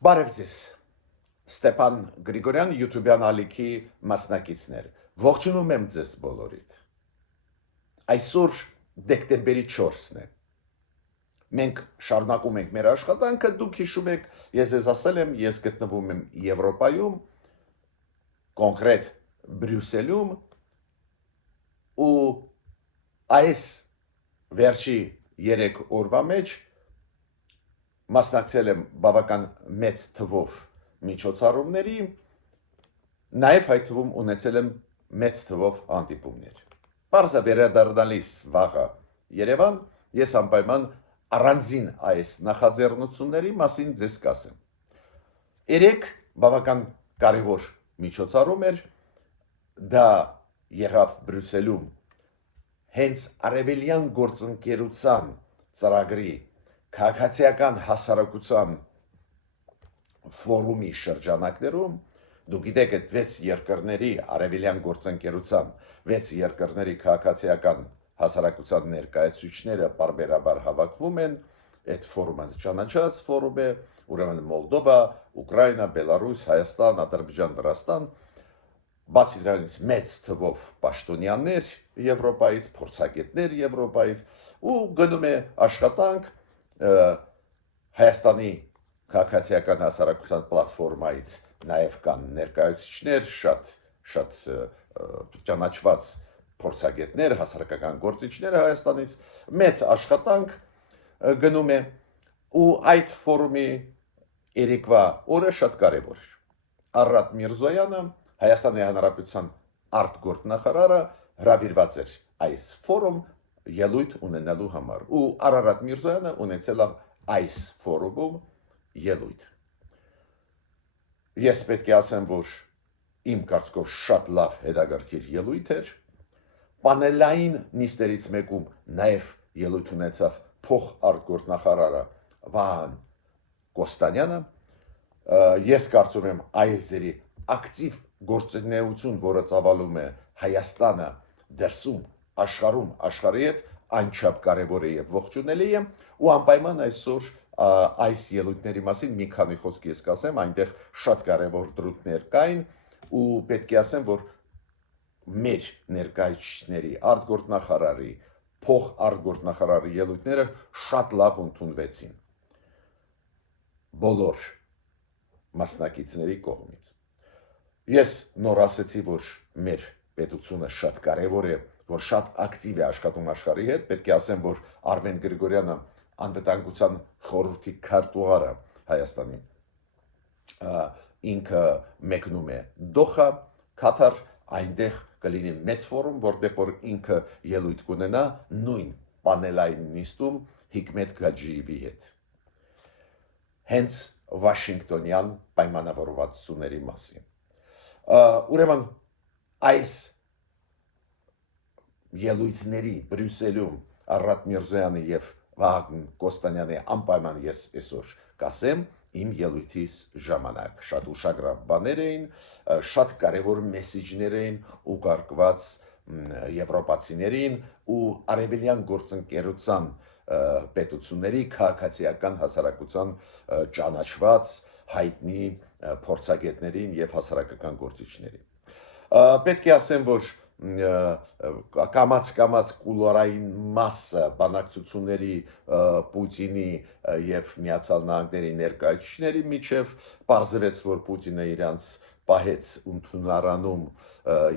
Բարև ձեզ, Ստեփան Գրիգորյան YouTube-յան ալիքի մասնակիցներ։ Ողջունում եմ ձեզ բոլորիդ։ Այսօր դեկտեմբերի 4-ն է։ Մենք շարունակում ենք մեր աշխատանքը, դուք հիշում եք, ես ասել եմ, ես գտնվում եմ Եվրոպայում, կոնկրետ Բրյուսելում, ու այս վերջի 3 օրվա մեջ մասնակցել եմ բավական մեծ թվով միջոցառումների, նաև այդ թվում ունեցել եմ մեծ թվով հանդիպումներ։ Պարզա վերադառնալիս վաղը Երևան, ես անպայման առանձին այս նախաձեռնությունների մասին ձեզ կասեմ։ Երեք բավական կարևոր միջոցառում էր, դա եղավ Բրյուսելում հենց արևելյան գործընկերության ծրագրի քաղաքացիական հասարակության ֆորումի շրջանակներում, դուք գիտեք, այդ 6 երկրների արևելյան գործընկերության 6 երկրների քաղաքացիական հասարակության ներկայացուցիչները պարբերաբար հավաքվում են, այդ ֆորումը ճանաչած ֆորում է, ուրեմն Մոլդովա, Ուկրաինա, Բելարուս, Հայաստան, Ադրբեջան, Վրաստան, բացի դրանից մեծ թվով պաշտոնյաներ Եվրոպայից, փորձագետներ Եվրոպայից, ու գնում է աշխատանք Հայաստանի քաղաքացիական հասարակության պլատֆորմայից նաև կան ներկայացուցիչներ, շատ ճանաչված փորձագետներ, հասարակական գործիչներ Հայաստանից, մեծ աշխատանք գնում է, ու այդ ֆորումի երեկվա օրը շատ կարևոր էր։ Արարատ Միրզոյանը, Հայաստանի Հանրապետության արտգործնախարարը, հրավիրված էր այս ֆորում ելույթ ունենալու համար, ու Արարատ Միրզոյանը ունեցել է այս ֆորումում ելույթ։ Ես պետք է ասեմ, որ իմ կարծիքով շատ լավ հետաքրքիր ելույթ էր։ Պանելային նիստերից մեկում նաև ելույթ ունեցավ փոխարտգործնախարարը Վահան Կոստանյանը։ Ես կարծում եմ այսերի ակտիվ գործունեություն, որը ծավալում է Հայաստանը դրսում, աշխարհում, աշխարհի հետ անչափ կարևոր է եւ ողջունելի է, ու անպայման այսօր այս ելույթների մասին մի քանի խոսք ես կասեմ, այնտեղ շատ կարևոր դրույթներ կային, ու պետք է ասեմ, որ մեր ներկայացուցիչների, արտգործնախարարի, փոխարտգործնախարարի ելույթները շատ լավ ընդունվեցին բոլոր մասնակիցների կողմից։ Ես նոր ասեցի, որ մեր պետությունը շատ կարևոր է, որ շատ ակտիվ է աշխատում աշխարհի հետ, պետք է ասեմ, որ Արմեն Գրիգորյանը անվտանգության խորհրդի քարտուղարը Հայաստանի, ինքը մեկնում է Դոխա, Կատար, այնտեղ կլինի մեծ ֆորում, որտեղ որ ինքը ելույթ կունենա նույն պանելային նիստում Հիկմետ Գաջիևի հետ։ Հենց Վաշինգտոնյան պայմանավորվածությունների մասին։ Ուրեմն այս ելույթների Բրյուսելում Արարատ Միրզոյանի եւ Վահան Կոստանյանի անպայման ես այսօր կասեմ իմ ելույթից ժամանակ շատ ուշագրավ բաներ էին, շատ կարևոր մեսեջներ էին ուղարկված եվրոպացիներին ու արևելյան գործընկերության պետությունների քաղաքացիական հասարակության ճանաչված հայտնի փորձագետներին եւ հասարակական գործիչներին։ Պետք է ասեմ, որ կամաց կուլորային մասը բանակցությունների Պուտինի եւ Միացյալ Նահանգների ներկայացուցիչների միջև պարզվեց, որ Պուտինը իրանց պահեց ընդունարանում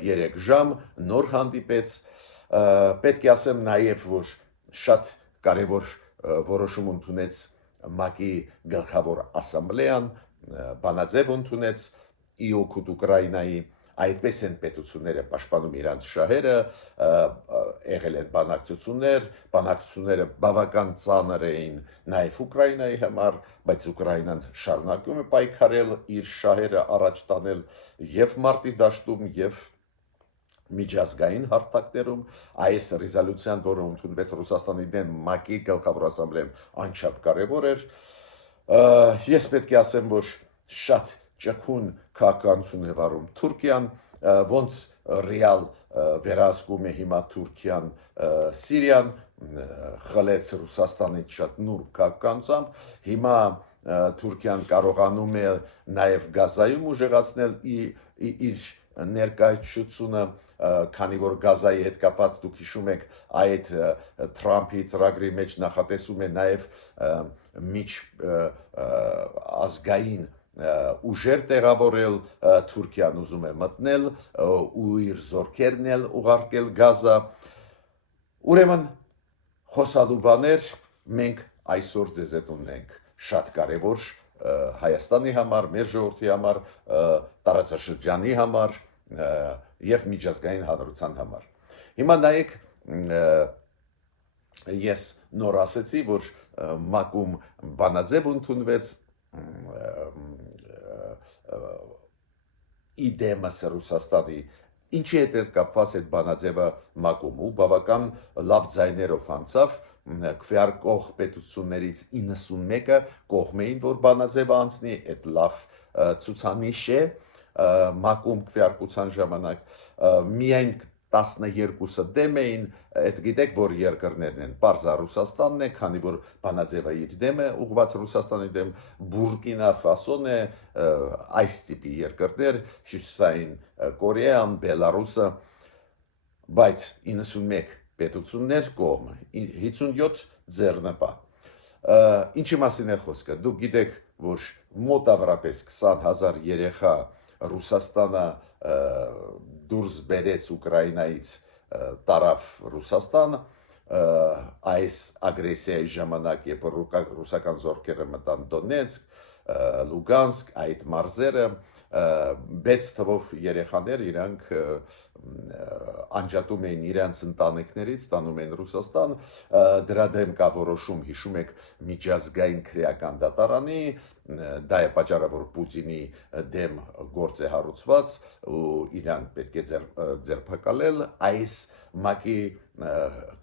3 ժամ, նոր հանդիպեց։ Պետք է ասեմ նաեւ, որ շատ կարևոր որոշում ընդունեց ՄԱԿ-ի գլխավոր ասամբլեան, բանաձև ընդունեց իօքուտ Ուկրաինայի, այդպես են պետությունները պաշտպանում իրանց շահերը, եղել են բանակցությունները բավական ծանր էին նաև Ուկրաինայի համար, բայց Ուկրաինան շարունակում է պայքարել իր շահերը առաջ տանել եւ մարտի դաշտում եւ միջազգային հարթակներում, այս ռեզոլյուցիան, որը ընդունվեց Ռուսաստանի դեմ ՄԱԿ-ի գլխավոր ասամբլեայում, անչափ կարևոր էր։ Ես պետք է ասեմ, որ շատ ճկուն քաղաքականություն է վարում Թուրքիան, ոնց ռեալ վերահսկում է հիմա Թուրքիան Սիրիան, խլեց Ռուսաստանից շատ նուրբ քաղաքականությամբ, հիմա Թուրքիան կարողանում է նաև Գազայում ուժեղացնել իր ներկայացությունը, քանի որ Գազայի հետ կապված դուք հիշում եք այդ Թրամփի ծրագրի մեջ նախատեսում է նաև միջ ազգային ուժեր տեղավորել, Թուրքիան ուզում է մտնել ու իր զորքերն էլ ուղարկել Գազա։ Ուրեմն խոսալու բաներ մենք այսօր ձեզ հետ ունենք շատ կարևոր Հայաստանի համար, մեր ժողովրդի համար, տարածաշրջանի համար եւ միջազգային հանրության համար։ Հիմա նայեք, ես նոր ասեցի, որ ՄԱԿ-ում բանաձև ընդունվեց իդեմս Ռուսաստանի, ինչի հետ էր կապված այդ բանաձևը ՄԱԿ-ում, ու բավական լավ ձայներով անցավ, քվեարկող պետություններից 91-ը կողմ էին, որ բանաձևը անցնի, այդ լավ ցուցանիշ է ՄԱԿ-ում քվեարկության ժամանակ, միայն 12-ը դեմ էին, այդ գիտեք, որ երկրներն են, պարզա Ռուսաստանն է, քանի որ բանաձևը իր դեմ է, ուղղված Ռուսաստանի դեմ, Բուրկինա Ֆասոն է, այս տիպի երկրներ, Հյուսիսային Կորեան, Բելարուսը, բայց 91 պետություններ կողմ, 57 ձեռնպահ։ Ինչի մասին է խոսքը, դուք գիտեք, որ մոտավորապես 20,000 երեխա Ռուսաստանը դուրս բերեց Ուկրաինայից, տարավ Ռուսաստան, այս ագրեսիայի ժամանակ, երբ ռուսական զորքերը մտան Դոնեցկ, Լուգանսկ, այդ մարզերը, 6 թվով երեխաներ իրանք անջատում էին իրենց ընտանիքներից, տանում էին Ռուսաստան, դրա դեմ կա որոշում, հիշում եք, միջազգային քրեական դատարանի, դա է պատճառը, որ Պուտինի դեմ գործ է հարուցված ու իրան պետք է ձերբակալել այս ՄԱԿ-ի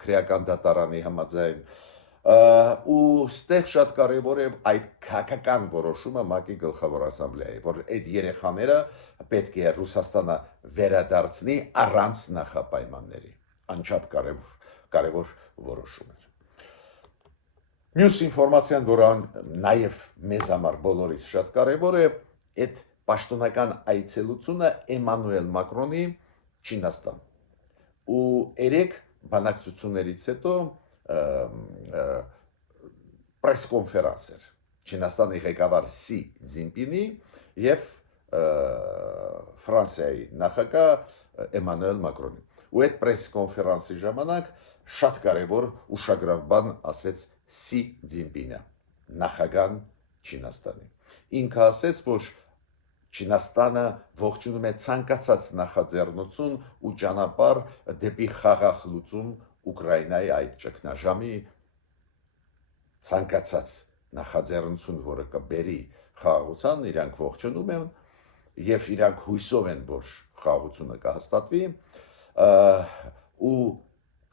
քրեական դատարանի համաձայն, ու ստեղ շատ կարևոր է այդ քաղաքական որոշումը ՄԱԿ-ի գլխավոր ասամբլեայի, որ այդ երեխաները պետք է Ռուսաստանը վերադարձնի առանց նախապայմանների, անչափ կարևոր որոշում էր։ Մյուս ինֆորմացիան, որ նաև մեզ համար բոլորիս շատ կարևոր է, այդ պաշտոնական այցելությունը Էմանուել Մակրոնի Չինաստան, ու երեք բանակցություններից հետո պրես-կոնֆերանս էր Չինաստանի ղեկավար Սի Ցզինպինի եւ Ֆրանսիայի նախագահ Էմանուել Մակրոնի, ու այդ պրես-կոնֆերանսի ժամանակ շատ կարևոր ուշագրավ բան ասեց Սի Ցզինպինը, նախագահ Չինաստանի, ինքը ասեց, որ Չինաստանը ողջունում է ցանկացած նախաձեռնություն ու ճանապարհ դեպի խաղաղ լուծում Ուկրաինայի այդ ճգնաժամի, ցանկացած նախաձեռնություն, որը կբերի խաղաղության, իրանք ողջունում են եւ իրանք հույսով են, որ խաղաղությունը կհաստատվի, ու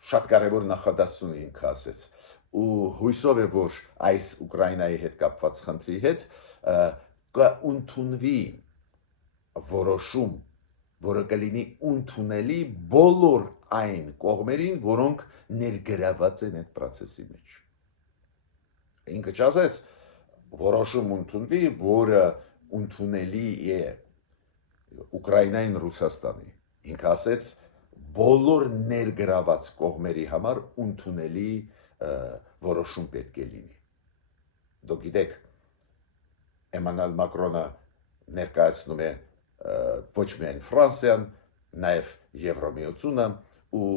շատ կարևոր նախադասություն ինքը ասեց, ու հույսով է, որ այս Ուկրաինայի հետ կապված խնդրի հետ կընդունվի որոշում, որը կլինի ընդունելի բոլոր այն կողմերին, որոնք ներգրաված են այդ process-ի մեջ։ Ինքը չասեց, որոշում ընդունվի, որը ընդունելի է Ուկրաինային Ռուսաստանի։ Ինքը ասեց, բոլոր ներգրաված կողմերի համար ընդունելի որոշում պետք է լինի։ Դուք գիտեք, Էմանուել Մակրոնը ներկայացնում է ոչ միայն Ֆրանսիան, նաև Եվրոմիությունը ու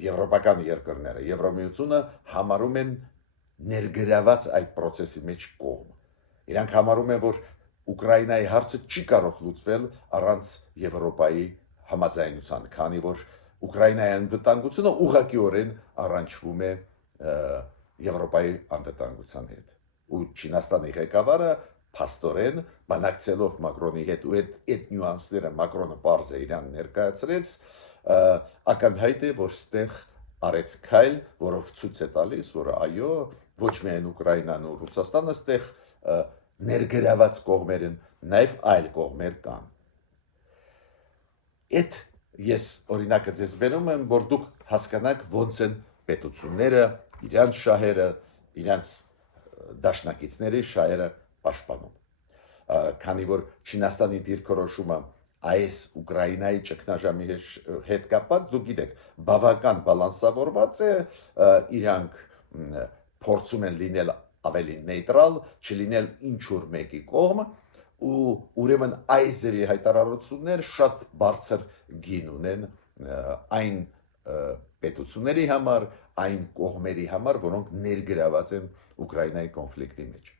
եվրոպական երկրները, Եվրոմիությունը համարում են ներգրաված այդ process-ի մեջ կողմ։ Իրանք համարում են, որ Ուկրաինայի հարցը չի կարող լուծվել առանց Եվրոպայի համաձայնության, քանի որ Ուկրաինայի անվտանգությունը ուղղակիորեն առնչվում է Եվրոպայի անվտանգության հետ։ Ու Չինաստանի ղեկավարը փաստորեն բանակցելով Մակրոնի հետ ու այդ նյուանսները Մակրոնը պարզ է իրան ներկայացրեց, ակնհայտ է, որ ստեղ արեց քայլ, որով ցույց է տալիս, որ այո, ոչ միայն Ուկրաինան ու Ռուսաստանը ստեղ ներգրաված կողմեր են, նաև այլ կողմեր կան։ Այդ ես օրինակը ձեզ բերում եմ, որ դուք հասկանաք ոնց են պետությունները, իրանց շահերը, իրանց դաշնակիցների շահերը պաշտպանում։ Քանի որ Չինաստանի դիրքորոշումը այս Ուկրաինայի ճգնաժամի հետ կապված, դուք գիտեք, բավական բալանսավորված է, իրանք փորձում են լինել ավելի նեյտրալ, չլինել ինչ-որ մեկի կողմ, ու ուրեմն այս ձևի հայտարարություններ շատ բարձր գին ունեն այն պետությունների համար, այն կողմերի համար, որոնք ներգրաված են Ուկրաինայի կոնֆլիկտի մեջ։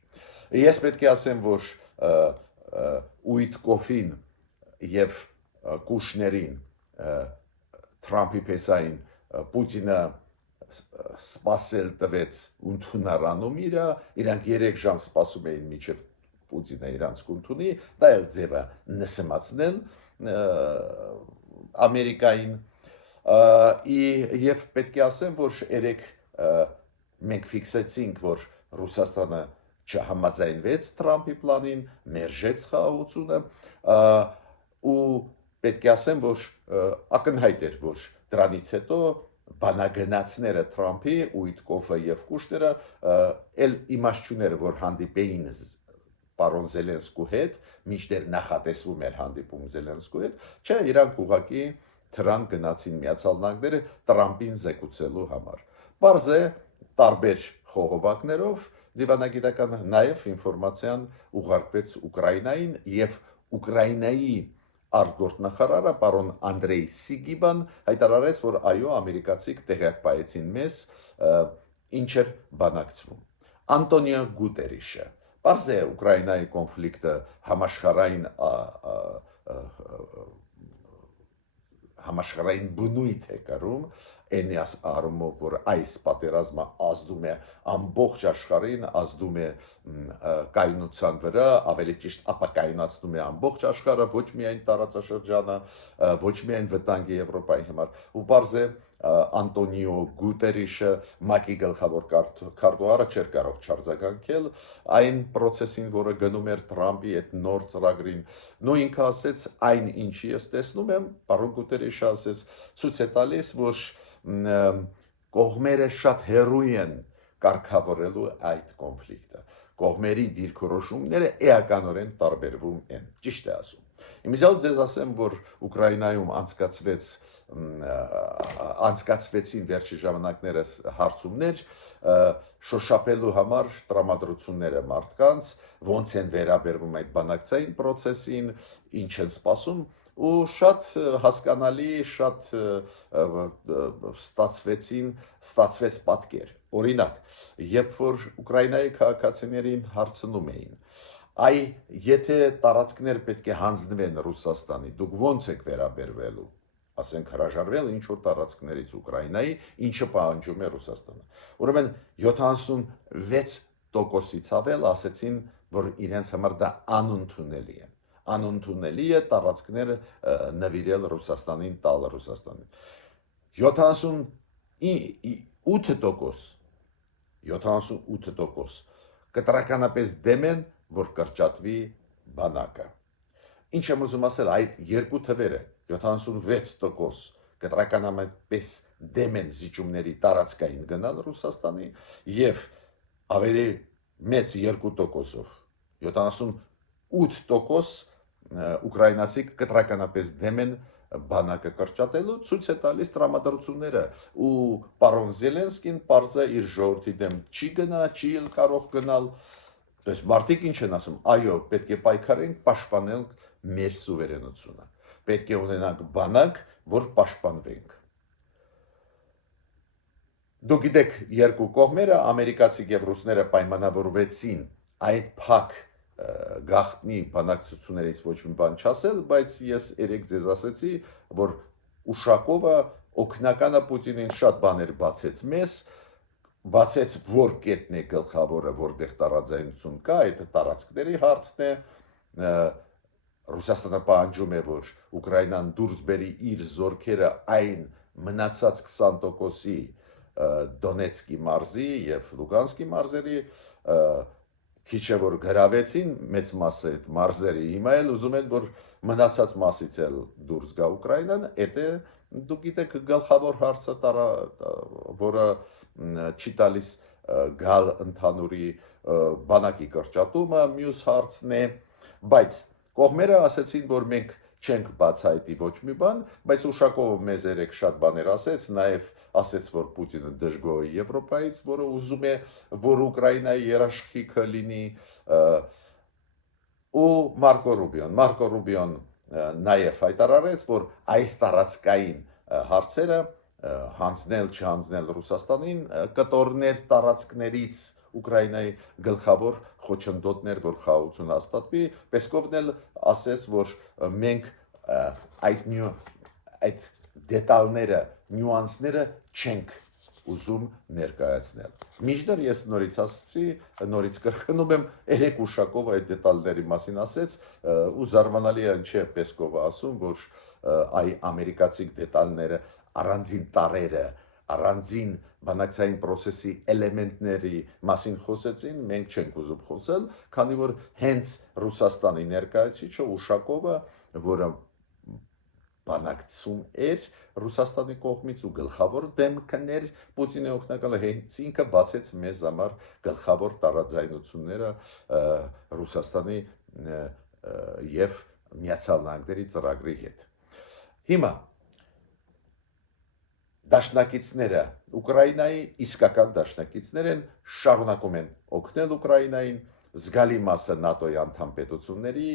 Ես պետք է ասեմ, որ Ուիտկոֆին եւ Կուշներին Թրամփի պես այն Պուտինը սպասել տվեց ընդունարանում իրանք 3 ժամ սպասում էին մինչև Պուտինը իրանց կընդունի, դա էլ ձևը նսեմացնել Ամերիկային եւ պետք է ասեմ, որ երեք մենք ֆիքսեցինք, որ Ռուսաստանը չհամաձայնվեց Թրամփի պլանին, մերժեց խաղաղությունը ու պետք է ասեմ, որ ակնհայտ էր, որ դրանից հետո բանագնացները Թրամփի, Ուիտկոֆը եւ Կուշները էլ իմաստ չուներ, որ հանդիպեին պարոն Զելենսկու հետ, մինչդեռ նախատեսվում էր հանդիպում Զելենսկու հետ, չէ, իրանք ուղղակի Թրան գնացին Միացյալ Նահանգները Թրամփին զեկուցելու համար։ Պարզ է, տարբեր խողովակներով դիվանագիտական նաև ինֆորմացիան ուղարկվեց Ուկրաինային եւ Ուկրաինայի արտգործնախարարը պարոն Անդրեյ Սիգիբան հայտարարեց, որ այո, ամերիկացիք տեղյակ պահեցին մեզ, ինչ էր բանակցվում։ Անտոնիո Գուտերիշը պարզ է Ուկրաինայի կոնֆլիկտը համաշխարհային բնույթ է կրում, այն առումով, որ այս պատերազմը ազդում է ամբողջ աշխարհին, ազդում է կայունության վրա, ավելի ճիշտ ապակայունացնում է ամբողջ աշխարհը, ոչ միայն տարածաշրջանը, ոչ միայն վտանգ է Եվրոպայի համար, ու պարզ է Անտոնիո Գուտերիշը ՄԱԿ-ի գլխավոր քարտուղարը չէր կարող չարձագանքել այն process-ին, որը գնում էր Թրամփի այդ նոր ծրագրին, նո ինքը ասեց այն ինչի ես տեսնում եմ, պարոն Գուտերիշը ասեց, ցույց է տալիս, որ կողմերը շատ հեռու են կարգավորելու այդ կոնֆլիկտը, կողմերի դիրքորոշումները էականորեն տարբերվում են, ճիշտ է ասում։ Իմիջիալ ձեզ ասեմ, որ Ուկրաինայում անցկացվեցին վերջի ժամանակներս հարցումներ, շոշափելու համար տրամադրությունները մարդկանց, ոնց են վերաբերվում այդ բանակցային process-ին, ինչ են սպասում, ու շատ հասկանալի, շատ ստացվեց պատկեր։ Օրինակ, երբ որ Ուկրաինայի քաղաքացիներին հարցնում էին, այ եթե տարածքներ պետք է հանձնվեն Ռուսաստանի, դուք ոնց եք վերաբերվելու, ասենք հրաժարվել ինչ որ տարածքներից Ուկրաինայի, ինչը պահանջում է Ռուսաստանը։ Ուրեմն 76%-ից ավել ասեցին, որ իրենց համար դա անընդունելի է։ Անընդունելի է տարածքները նվիրել Ռուսաստանին, տալ Ռուսաստանին։ 78% կտրականապես դեմ են, որ կրճատվի բանակը։ Ինչ եմ ուզում ասել, այդ երկու թվերը 76% կտրականապես դեմ են զիջումների տարածքային գնալ Ռուսաստանի եւ ավելի մեծ 2%-ով 78% ուկրաինացիք կտրականապես դեմ են բանակը կրճատելու, ցույց է տալիս տրամադրությունները ու պարոն Զելենսկին պարզա իր ժողովրդի դեմ չի գնա, չի կարող գնալ։ Դες մարդիկ ինչ են ասում, այո, պետք է պայքարենք, պաշտպանենք մեր սուվերենությունը։ Պետք է ունենանք բանակ, որ պաշտպանվենք։ Դուք գիտեք, երկու կողմերը, ամերիկացիք եւ ռուսները պայմանավորվեցին այդ փակ գաղտնի բանակցություններից ոչ մի բան չասել, բայց ես երեք ձեզ ասեցի, որ Ուշակովը օգնականը Պուտինին շատ բաներ բացեց մեզ, բացեց որ կետն է գլխավորը, որտեղ տարաձայնություն կա, այդ տարածքների հարցն է, Ռուսաստանը պահանջում է, որ Ուկրաինան դուրս բերի իր զորքերը այն մնացած 20%-ի Դոնեցկի մարզի եւ Լուգանսկի մարզերի քիչ է որ գրավեցին մեծ մասը այդ մարզերի, հիմա էլ ուզում են, որ մնացած մասից էլ դուրս գա Ուկրաինան, դա դուք գիտեք գլխավոր հարցը որը չի տալիս գալ ընդհանուրի բանակի կրճատումը մյուս հարցն է, բայց կողմերը ասացին, որ մենք չենք բացահայտի ոչ մի բան, բայց Ուշակովը մեզ երեք շատ բաներ ասեց, նաև ասեց, որ Պուտինը դժգոհ է Եվրոպայից, որը ուզում է, որ Ուկրաինայի երաշխիքը լինի, ու Մարկո Ռուբիոն նաև հայտարարեց, որ այս տարածքային հարցերը հանձնել չհանձնել Ռուսաստանին կտորներ տարածքներից Ուկրաինայի գլխավոր խոչընդոտներ, որ խաղաղություն հաստատվի, Պեսկովն էլ ասեց, որ մենք այդ դետալները, նյուանսները չենք ուզում ներկայացնել։ Մինչդեռ ես նորից ասացի, նորից կրկնում եմ, երեք Ուշակովը այդ դետալների մասին ասեց, ու զարմանալի է չէ Պեսկովը ասում, որ այ ամերիկացի դետալները, առանձին տարերը, առանձին բանակցային process-ի էլեմենտների մասին խոսեցին, մենք չենք ուզում խոսել, քանի որ հենց Ռուսաստանի ներկայացուցիչը Ուշակովը, որը բանակցում էր Ռուսաստանի կողմից ու գլխավոր դեմքն էր Պուտինի օգնակալը, հենց ինքը բացեց մեզ համար գլխավոր տարաձայնությունները Ռուսաստանի եւ Միացյալ Նահանգների ծրագրի հետ։ Հիմա դաշնակիցները Ուկրաինայի իսկական դաշնակիցներ են, շարունակում են օգնել Ուկրաինային, զգալի մասը ՆԱՏՕ-ի անդամ պետությունների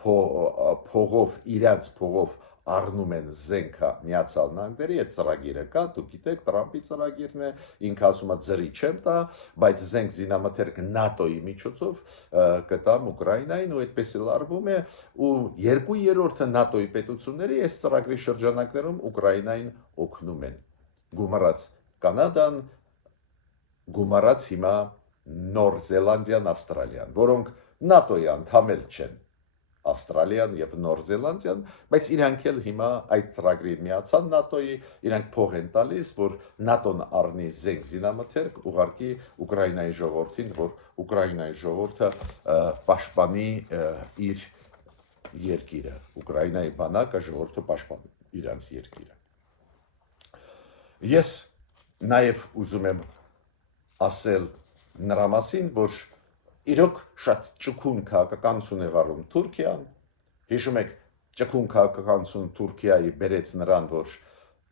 փողով, իրանց փողով առնում են զենքը Միացյալ Նահանգների, այդ ծրագիրը կա, դուք գիտեք, Տրամպի ծրագիրն է, ինքը ասում է ձրի չեմ տա, բայց զենք զինամթերք ՆԱՏՕ-ի միջոցով կտամ Ուկրաինային ու այդպես էլ արվում է, ու 2/3 ՆԱՏՕ-ի պետությունների այս ծրագրի շրջանակներում Ուկրաինային օգնում են, գումարած Կանադան, գումարած հիմա Նոր Զելանդիան, Ավստրալիան, որոնք ՆԱՏՕ-ի անդամ չեն, Ավստրալիան եւ Նոր Զելանդիան, բայց իրանք էլ հիմա այդ ծրագրին միացան ՆԱՏՕ-ի, իրանք փող են տալիս, որ ՆԱՏՕ-ն առնի զենք զինամթերք, ուղարկի Ուկրաինայի ժողովրդին, որ Ուկրաինայի ժողովուրդը պաշտպանի իր երկիրը, Ուկրաինայի բանակը ժողովուրդը պաշտպանի իրանց երկիրը։ Ես նաև ուզում եմ ասել նրա մասին, որ իրոք շատ ճկուն քաղաքականություն է վարում Թուրքիան, հիշում եք, ճկուն քաղաքականություն Թուրքիայի բերեց նրան, որ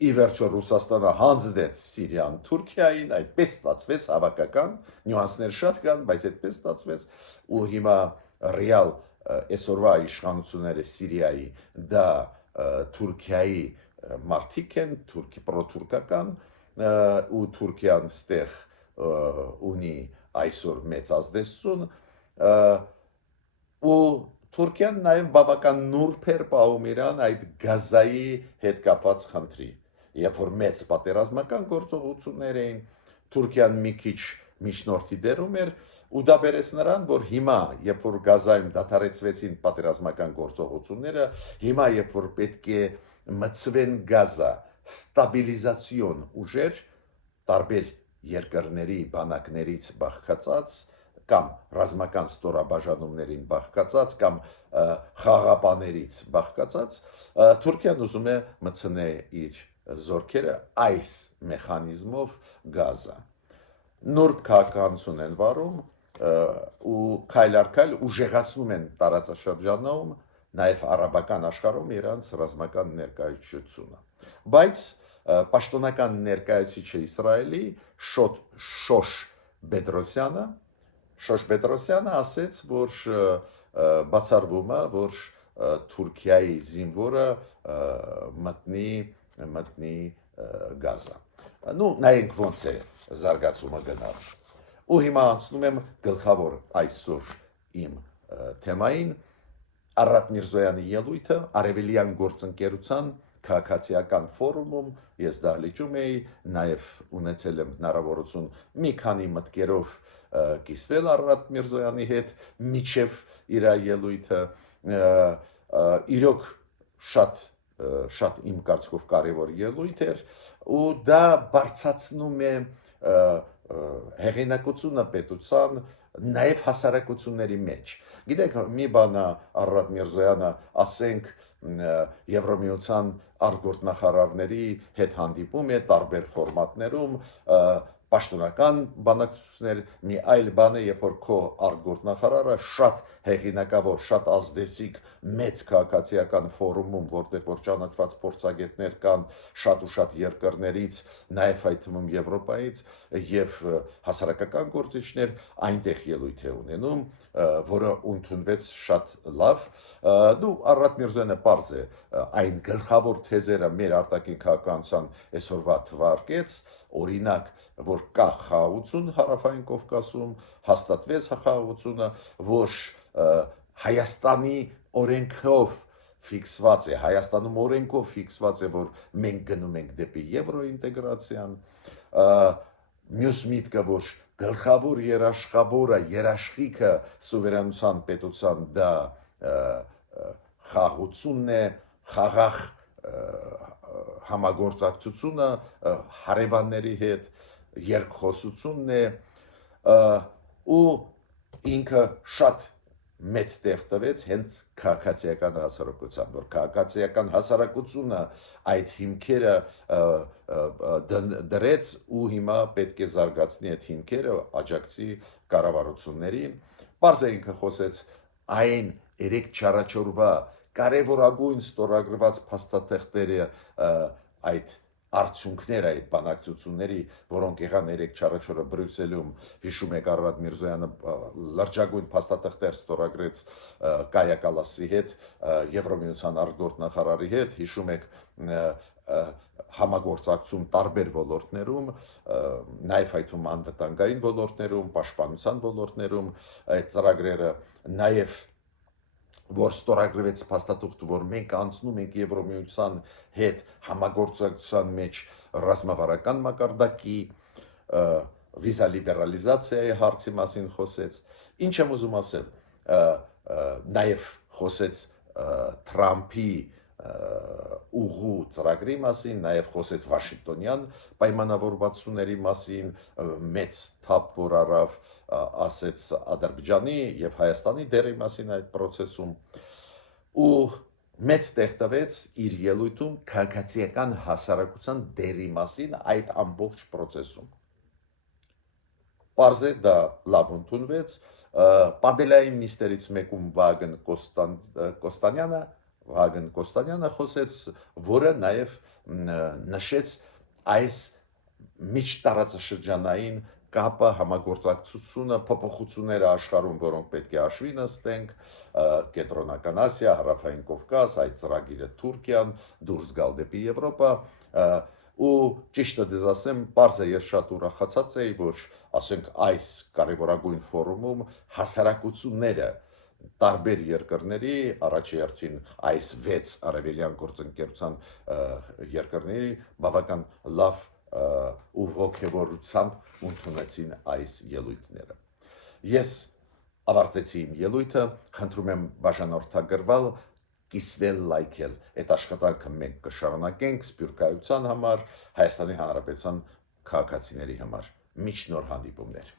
ի վերջո Ռուսաստանը հանձնեց Սիրիան Թուրքիային, այդպես ստացվեց հավաքական, նյուանսներ շատ կան, բայց այդպես ստացվեց, ու հիմա ռեալ այսօրվա իշխանությունները Սիրիայի դա Թուրքիայի մարդիկ են, պրոթուրքական, ու Թուրքիան ստեղ ունի այսօր մեծ ազդեցություն, ու Թուրքիան նաև բավական նուրբ էր պահում իրան այդ գազայի հետ կապված խնդրի, երբ որ մեծ պատերազմական գործողություններ էին, Թուրքիան մի քիչ միջնորդի դերում էր, ու դա բերեց նրան, որ հիմա, երբ որ Գազայում դադարեցվեցին պատերազմական գործողությունները, հիմա երբ որ պետք է մտցվեն Գազա ստաբիլիզացիոն ուժեր, տարբեր երկրների բանակներից բաղկացած կամ ռազմական ստորաբաժանումներին բաղկացած կամ խաղաղապաներից բաղկացած, Թուրքիան ուզում է մտցնել իր զորքերը այս մեխանիզմով Գազա։ Նուրբ քաղաքականություն են վարում ու քայլ առ քայլ ուժեղացնում են տարածաշրջանում, նաև արաբական աշխարհում իրանց ռազմական ներկայությունը։ Բայց պաշտոնական ներկայացուցիչը Իսրայելի Շոշ Պետրոսյանը ասեց, որ բացառվում է, որ Թուրքիայի զինվորը մտնի Գազա։ Ну, նայենք ոնց է զարգացումը գնալ։ Ու հիմա անցնում եմ գլխավոր այսօր իմ թեմային, Արարատ Միրզոյանի ելույթը Արևելյան գործընկերության քաղաքացիական ֆորումում, ես դահլիճում էի, նաև ունեցել եմ հնարավորություն մի քանի մտքերով կիսվել Արարատ Միրզոյանի հետ միջև իր ելույթը, իրոք շատ իմ կարծիքով կարևոր ելույթ էր, ու դա բարձրացնում է հեղինակությունը պետության նաև հասարակությունների մեջ։ Գիտեք, մի բան Արարատ Միրզոյանը, ասենք, Եվրոմիության արտգործնախարարների հետ հանդիպում է տարբեր ֆորմատներում, պաշտոնական բանակցություններ, մի այլ բան է, երբ որ քո արտգործնախարարը շատ հեղինակավոր, շատ ազդեցիկ մեծ քաղաքացիական ֆորումում, որտեղ որ ճանաչված փորձագետներ կան շատ ու շատ երկրներից, նաև այդ թվում Եվրոպայից եւ հասարակական գործիչներ, այնտեղ ելույթ է ունենում, որը ընդունվեց շատ լավ։ Դու Արարատ Միրզոյանը պարզ է այն գլխավոր թեզերը մեր արտաքին քաղաքականության այսօրվա թվարկեց, օրինակ, որ կա խաղաղություն Հարավային Կովկասում, հաստատվեց խաղաղությունը, որ Հայաստանի օրենքով ֆիքսված է, Հայաստանում օրենքով ֆիքսված է, որ մենք գնում ենք դեպի եվրոինտեգրացիան, մյուս միտքը, որ գլխավոր երաշխիքը սուվերենության պետության դա խաղաղությունն է, խաղաղ համագործակցությունը հարևանների հետ, երկխոսությունն է, ու ինքը շատ մեծ տեղ տվեց հենց քաղաքացիական հասարակության, որ քաղաքացիական հասարակությունը այդ հիմքերը դրեց ու հիմա պետք է զարգացնի այդ հիմքերը, աջակցի կառավարություններին։ Պարզ է ինքը խոսեց այն 3-4 օրվա կարևորագույն ստորագրված փաստաթղթերը այդ արդյունքները այդ բանակցությունների, որոնք եղան 3-4 օրը Բրյուսելում, հիշում եք Արարատ Միրզոյանը լրջագույն փաստաթղթեր ստորագրեց Կայա Կալասի հետ, Եվրոմիության արտգործնախարարի հետ, հիշում եք համագործակցություն տարբեր ոլորտներում, նաև այդ թվում անվտանգային ոլորտներում, պաշտպանության ոլորտներում այդ ծրագրերը, նաև որ ստորագրվեց փաստաթուղթը, որ մենք անցնում ենք Եվրոմիության հետ համագործակցության մեջ ռազմավարական մակարդակի, վիզա լիբերալիզացիայի հարցի մասին խոսեց։ Ինչ եմ ուզում ասել, նաև խոսեց Թրամփի ուղու ծրագրի մասին, նաև խոսեց Վաշինգտոնյան պայմանավորվածությունների մասին, մեծ թափ որ արավ, ասեց Ադրբեջանի եւ Հայաստանի դերի մասին այդ process-ում, ու մեծ տեղ տվեց իր ելույթում քաղաքացիական հասարակության դերի մասին այդ ամբողջ process-ում։ Պարզ է դա լավ ընդունվեց, պանդելային նիստերից մեկում Վագն Կոստանյանը խոսեց, որը նաև նշեց այս միջտարածաշրջանային կապը, համագործակցությունը, փոփոխությունները աշխարհում, որոնք պետք է հաշվի նստենք, Կենտրոնական Ասիա, Հարավային Կովկաս, այդ ծրագիրը Թուրքիան, դուրս գալ դեպի Եվրոպա, ու ճիշտը ձեզ ասեմ, պարզ է, ես շատ ուրախացած էի, որ ասենք այս կարևորագույն ֆորումում հասարակությունները տարբեր երկրների, առաջի հերթին այս 6 արևելյան գործընկերության երկրների բավական լավ ու ողջավորությամբ ընդունեցին այս ելույթները։ Ես ավարտեցի իմ ելույթը, խնդրում եմ բաժանորդագրվել, կիսվել, լայքել, այդ աշխատանքը մենք կշարունակենք սփյուռքայության համար, Հայաստանի Հանրապետության քաղաքացիների համար։ Մինչ նոր հանդիպումներ։